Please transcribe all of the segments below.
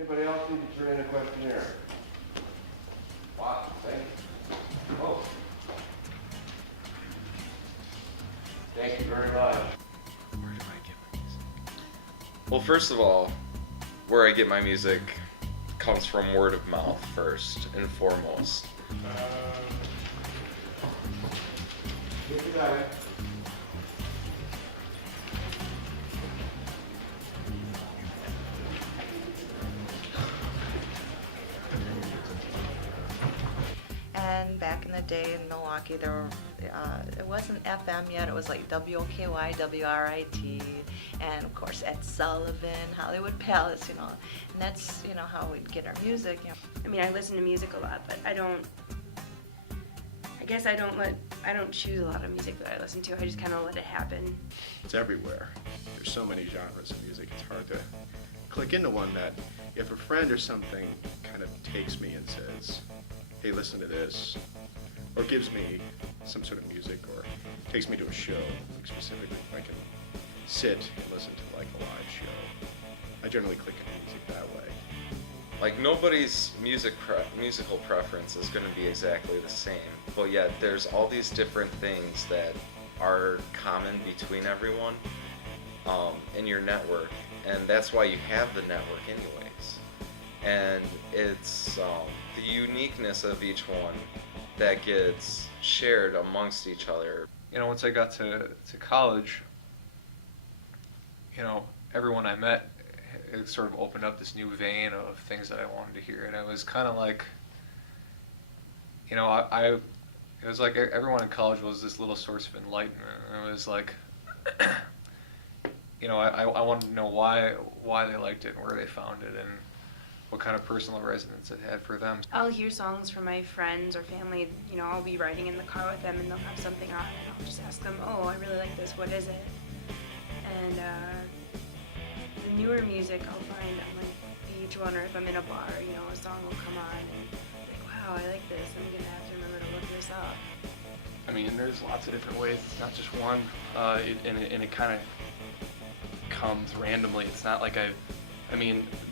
Anybody else need to turn in a questionnaire? Wow, thank you. Oh. Thank you very much. Where do I get my music? Well, first of all, where I get my music comes from word of mouth first and foremost. Here's the guy. And back in the day in Milwaukee, there were, it wasn't FM yet, it was like WOKY, WRIT, and of course Ed Sullivan, Hollywood Palace, and that's, how we'd get our music. I mean, I listen to music a lot, but I don't choose a lot of music that I listen to. I just kind of let it happen. It's everywhere. There's so many genres of music, it's hard to click into one that if a friend or something kind of takes me and says, hey, listen to this, or gives me some sort of music, or takes me to a show, like specifically if I can sit and listen to like a live show, I generally click into music that way. Like nobody's musical preference is going to be exactly the same, but yet there's all these different things that are common between everyone in your network, and that's why you have the network anyways. And it's the uniqueness of each one that gets shared amongst each other. Once I got to college, everyone I met, it sort of opened up this new vein of things that I wanted to hear, and it was kind of like, it was like everyone in college was this little source of enlightenment, and it was like, I wanted to know why they liked it and where they found it and what kind of personal resonance it had for them. I'll hear songs from my friends or family, I'll be riding in the car with them and they'll have something on and I'll just ask them, oh, I really like this, what is it? And the newer music I'll find on like VH1 or if I'm in a bar, a song will come on and like, wow, I like this, I'm gonna have to remember to look this up. I mean, there's lots of different ways, it's not just one, and it kind of comes randomly. It's not like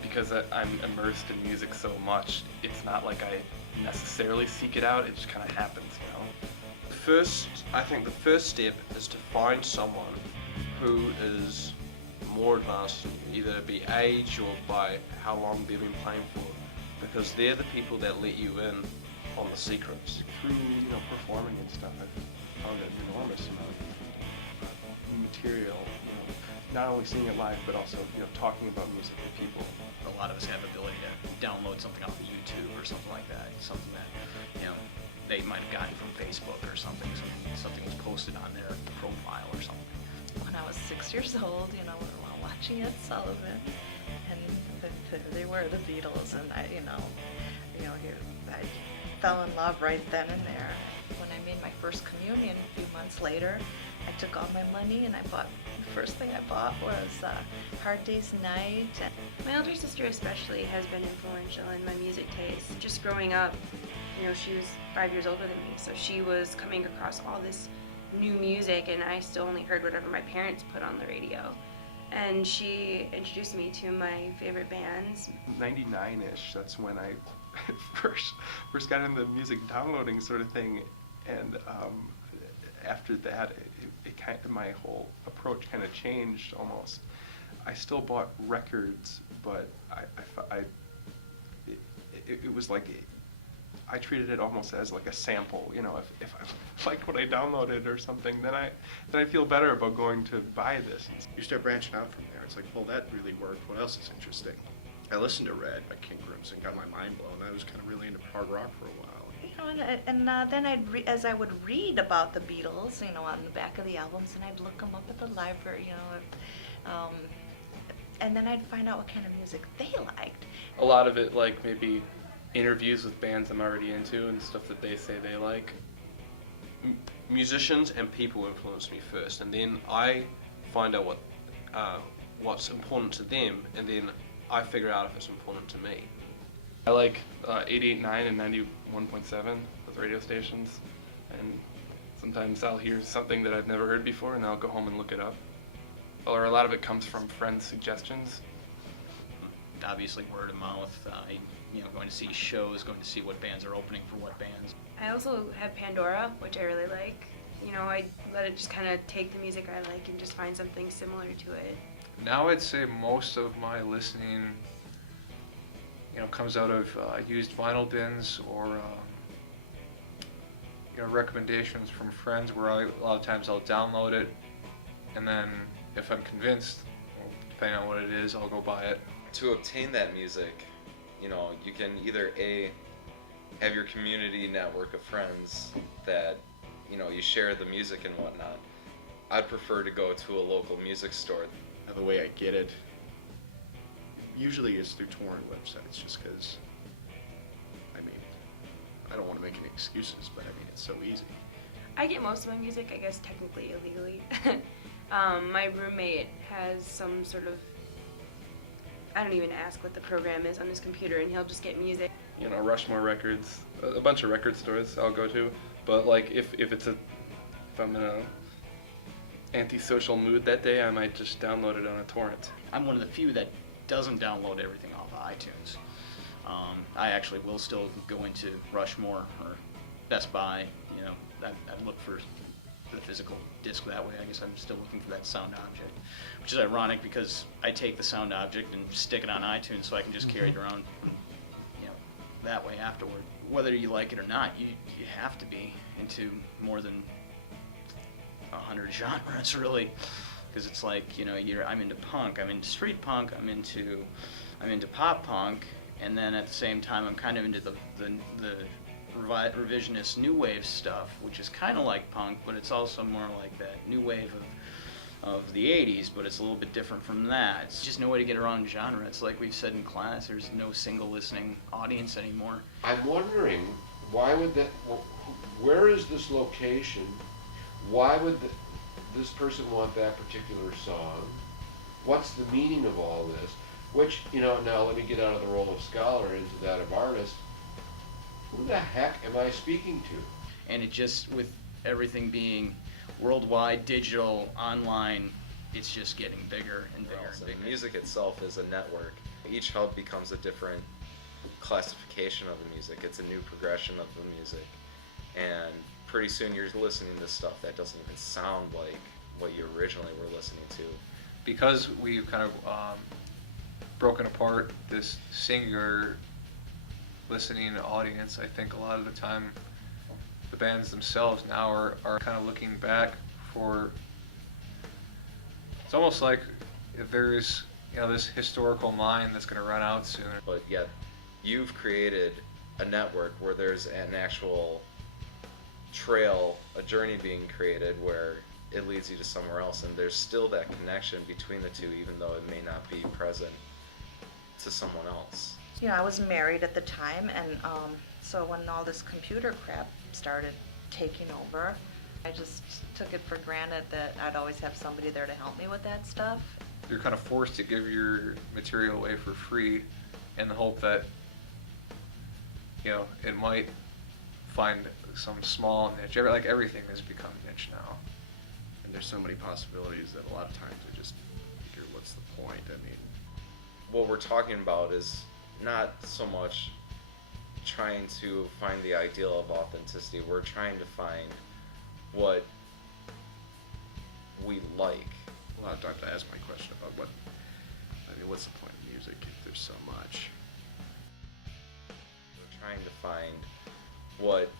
because I'm immersed in music so much, it's not like I necessarily seek it out, it just kind of happens, I think the first step is to find someone who is more advanced than you, either be age or by how long they've been playing for, because they're the people that let you in on the secrets. Through, performing and stuff, I've found an enormous amount of material, not only seeing it live, but also, talking about music with people. A lot of us have the ability to download something off of YouTube or something like that, something that, they might have gotten from Facebook or something, something was posted on their profile or something. When I was 6 years old, we were watching Ed Sullivan, and there they were, the Beatles, and I fell in love right then and there. When I made my first communion a few months later, I took all my money and the first thing I bought was Hard Day's Night. My older sister especially has been influential in my music taste. Just growing up, she was 5 years older than me, so she was coming across all this new music and I still only heard whatever my parents put on the radio. And she introduced me to my favorite bands. 99-ish, that's when I first got into the music downloading sort of thing, and after that, my whole approach kind of changed almost. I still bought records, but it was like, I treated it almost as like a sample. If I liked what I downloaded or something, then I feel better about going to buy this. You start branching out from there. It's like, well, that really worked. What else is interesting? I listened to Red by King Crimson, got my mind blown. I was kind of really into hard rock for a while. Then as I would read about the Beatles, on the back of the albums, and I'd look them up at the library, and then I'd find out what kind of music they liked. A lot of it, like maybe interviews with bands I'm already into and stuff that they say they like. Musicians and people influence me first, and then I find out what's important to them, and then I figure out if it's important to me. I like 88.9 and 91.7, those radio stations, and sometimes I'll hear something that I've never heard before and I'll go home and look it up. Or a lot of it comes from friends' suggestions. The obviously word of mouth, going to see shows, going to see what bands are opening for what bands. I also have Pandora, which I really like. I let it just kind of take the music I like and just find something similar to it. Now I'd say most of my listening, comes out of used vinyl bins or recommendations from friends where a lot of times I'll download it, and then if I'm convinced, depending on what it is, I'll go buy it. To obtain that music, you can either have your community network of friends that you share the music and whatnot. I'd prefer to go to a local music store. The way I get it usually is through torrent websites, just because, I don't want to make any excuses, but it's so easy. I get most of my music, I guess, technically illegally. My roommate has some sort of, I don't even ask what the program is on his computer, and he'll just get music. Rushmore Records, a bunch of record stores I'll go to. But like if I'm in a antisocial mood that day, I might just download it on a torrent. I'm one of the few that doesn't download everything off of iTunes. I actually will still go into Rushmore or Best Buy. I look for the physical disc that way. I guess I'm still looking for that sound object, which is ironic because I take the sound object and stick it on iTunes so I can just carry it around, that way afterward. Whether you like it or not, you have to be into more than 100 genres, really, because it's like I'm into punk, I'm into street punk, I'm into pop punk, and then at the same time I'm kind of into the revisionist new wave stuff, which is kind of like punk, but it's also more like that new wave of the 80s, but it's a little bit different from that. It's just no way to get around genre. It's like we've said in class, there's no single listening audience anymore. I'm wondering, why would where is this location? Why would this person want that particular song? What's the meaning of all this? Which, now let me get out of the role of scholar into that of artist. Who the heck am I speaking to? And it just, with everything being worldwide, digital, online, it's just getting bigger and bigger and bigger. Music itself is a network. Each hub becomes a different classification of the music. It's a new progression of the music. And pretty soon you're listening to stuff that doesn't even sound like what you originally were listening to. Because we've kind of broken apart this singular listening audience, I think a lot of the time the bands themselves now are kind of looking back for, it's almost like if there's this historical mine that's going to run out soon. But yet you've created a network where there's an actual trail, a journey being created where it leads you to somewhere else, and there's still that connection between the two, even though it may not be present to someone else. I was married at the time, and so when all this computer crap started taking over, I just took it for granted that I'd always have somebody there to help me with that stuff. You're kind of forced to give your material away for free in the hope that, it might find some small niche. Like everything has become niche now. And there's so many possibilities that a lot of times I just figure, what's the point? What we're talking about is not so much trying to find the ideal of authenticity. We're trying to find what we like. Well, I'd have to ask my question about what's the point of music if there's so much? We're trying to find what